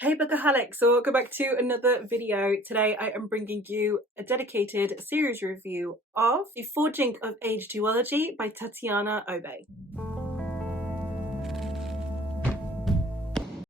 Hey Bookaholics, so welcome back to another video. Today I am bringing you a dedicated series review of The Forging of Age duology by Tatiana Obey.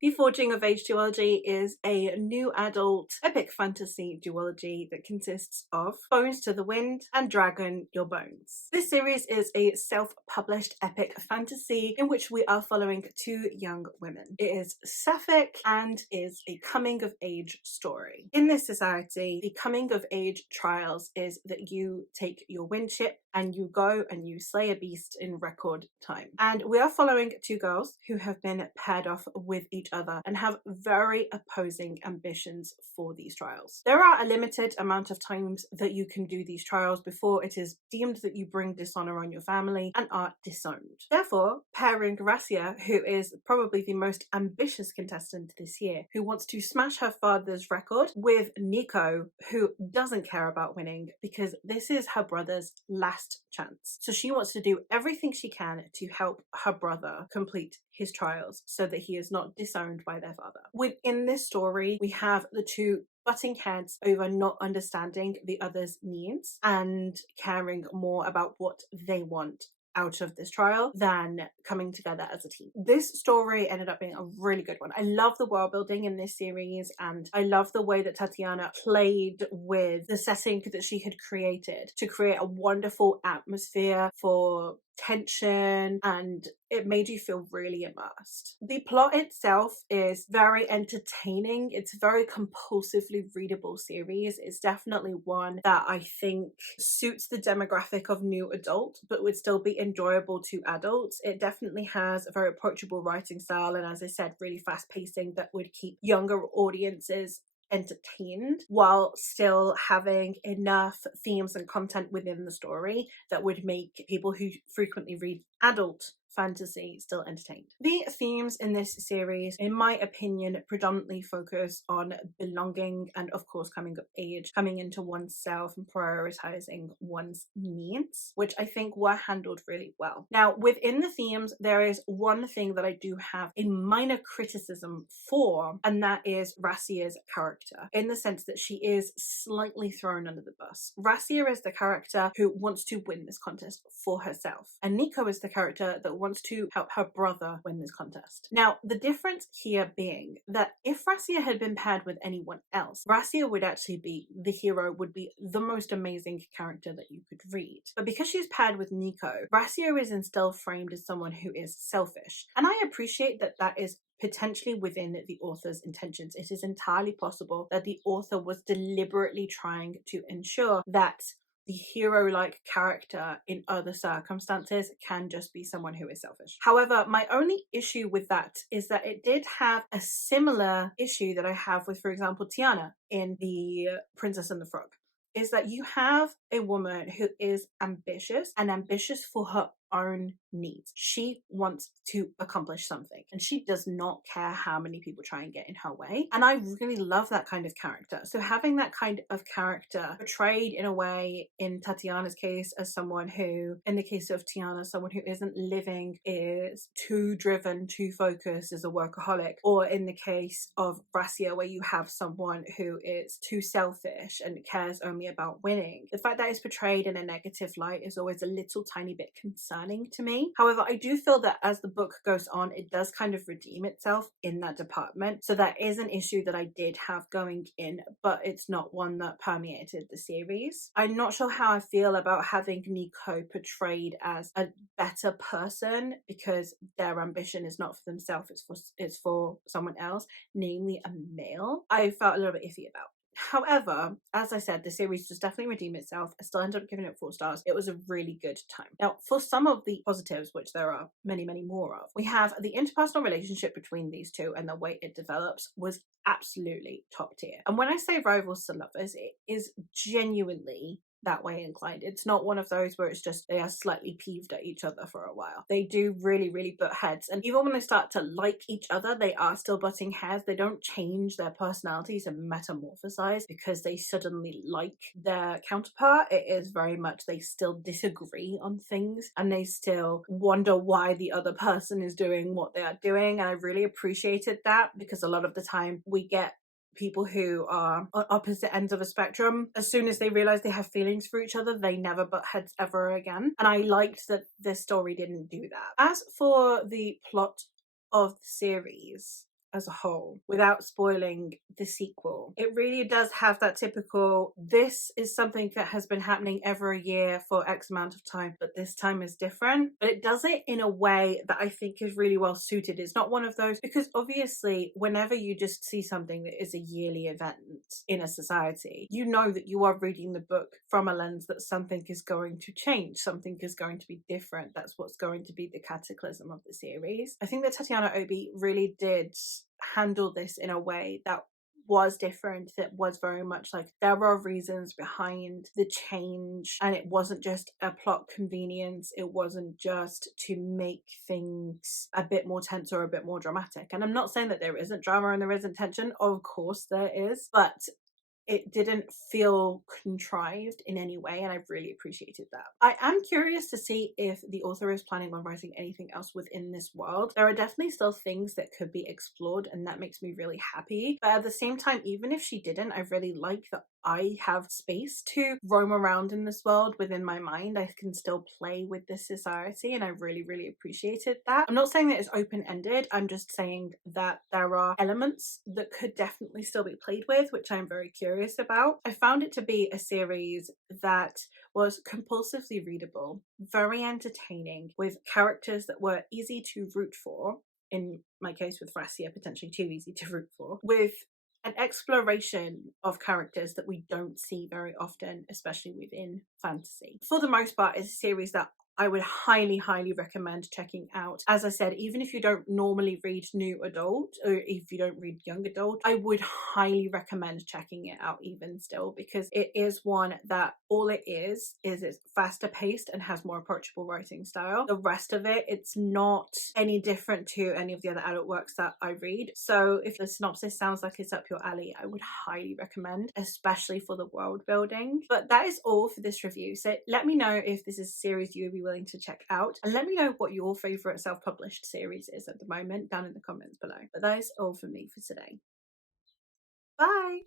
The Forging of Age duology is a new adult epic fantasy duology that consists of Bones to the Wind and Dragon Your Bones. This series is a self-published epic fantasy in which we are following two young women. It is sapphic and is a coming of age story. In this society, the coming of age trials is that you take your wind ship and you go and you slay a beast in record time. And we are following two girls who have been paired off with each other and have very opposing ambitions for these trials. There are a limited amount of times that you can do these trials before it is deemed that you bring dishonor on your family and are disowned. Therefore, pairing Gracia, who is probably the most ambitious contestant this year, who wants to smash her father's record, with Nico, who doesn't care about winning because this is her brother's last chance. So she wants to do everything she can to help her brother complete his trials so that he is not disowned by their father. Within this story, we have the two butting heads over not understanding the other's needs and caring more about what they want out of this trial than coming together as a team. This story ended up being a really good one. I love the world building in this series, and I love the way that Tatiana played with the setting that she had created to create a wonderful atmosphere for tension, and it made you feel really immersed. The plot itself is very entertaining. It's a very compulsively readable series. It's definitely one that I think suits the demographic of new adult but would still be enjoyable to adults. It definitely has a very approachable writing style, and as I said, really fast pacing that would keep younger audiences entertained while still having enough themes and content within the story that would make people who frequently read adult fantasy still entertained. The themes in this series, in my opinion, predominantly focus on belonging and, of course, coming of age, coming into oneself and prioritizing one's needs, which I think were handled really well. Now, within the themes, there is one thing that I do have a minor criticism for, and that is Rassia's character, in the sense that she is slightly thrown under the bus. Rassia is the character who wants to win this contest for herself, and Nico is the character that wants to help her brother win this contest. Now, the difference here being that if Rassia had been paired with anyone else, Rassia would actually be the hero, would be the most amazing character that you could read. But because she's paired with Nico, Rassia is instead framed as someone who is selfish. And I appreciate that that is potentially within the author's intentions. It is entirely possible that the author was deliberately trying to ensure that the hero-like character in other circumstances can just be someone who is selfish. However, my only issue with that is that it did have a similar issue that I have with, for example, Tiana in The Princess and the Frog, is that you have a woman who is ambitious and ambitious for her own needs. She wants to accomplish something and she does not care how many people try and get in her way. And I really love that kind of character. So having that kind of character portrayed in a way, in Tatiana's case, as someone who, in the case of Tiana, someone who isn't living, is too driven, too focused, is a workaholic, or in the case of Rassia, where you have someone who is too selfish and cares only about winning. The fact that it's portrayed in a negative light is always a little tiny bit concerning to me. However, I do feel that as the book goes on, it does kind of redeem itself in that department. So that is an issue that I did have going in, but it's not one that permeated the series. I'm not sure how I feel about having Nico portrayed as a better person because their ambition is not for themselves, it's for someone else, namely a male. I felt a little bit iffy about. However, as I said, the series does definitely redeem itself. I still ended up giving it 4 stars. It was a really good time. Now, for some of the positives, which there are many, many more of, we have the interpersonal relationship between these two, and the way it develops was absolutely top tier. And when I say rivals to lovers, it is genuinely that way inclined. It's not one of those where it's just they are slightly peeved at each other for a while. They do really, really butt heads. And even when they start to like each other, they are still butting heads. They don't change their personalities and metamorphosize because they suddenly like their counterpart. It is very much they still disagree on things and they still wonder why the other person is doing what they are doing. And I really appreciated that, because a lot of the time we get people who are on opposite ends of a spectrum, as soon as they realize they have feelings for each other, they never butt heads ever again. And I liked that this story didn't do that. As for the plot of the series as a whole, without spoiling the sequel, it really does have that typical, this is something that has been happening every year for X amount of time, but this time is different. But it does it in a way that I think is really well suited. It's not one of those, because obviously whenever you just see something that is a yearly event in a society, you know that you are reading the book from a lens that something is going to change, something is going to be different. That's what's going to be the cataclysm of the series. I think that Tatiana Obi really did handle this in a way that was different, that was very much like there are reasons behind the change, and it wasn't just a plot convenience. It wasn't just to make things a bit more tense or a bit more dramatic. And I'm not saying that there isn't drama and there isn't tension, of course there is, but it didn't feel contrived in any way, and I really appreciated that. I am curious to see if the author is planning on writing anything else within this world. There are definitely still things that could be explored, and that makes me really happy. But at the same time, even if she didn't, I really like that I have space to roam around in this world within my mind. I can still play with this society, and I really, really appreciated that. I'm not saying that it's open-ended. I'm just saying that there are elements that could definitely still be played with, which I'm very curious about. I found it to be a series that was compulsively readable, very entertaining, with characters that were easy to root for. In my case with Frasia, potentially too easy to root for, with an exploration of characters that we don't see very often, especially within fantasy. For the most part, it's a series that I would highly, highly recommend checking out. As I said, even if you don't normally read new adult, or if you don't read young adult, I would highly recommend checking it out even still, because it is one that all it is it's faster paced and has more approachable writing style. The rest of it, it's not any different to any of the other adult works that I read. So if the synopsis sounds like it's up your alley, I would highly recommend, especially for the world building. But that is all for this review. So let me know if this is a series you would be willing to check out, and let me know what your favorite self-published series is at the moment down in the comments below. But that is all for me for today. Bye.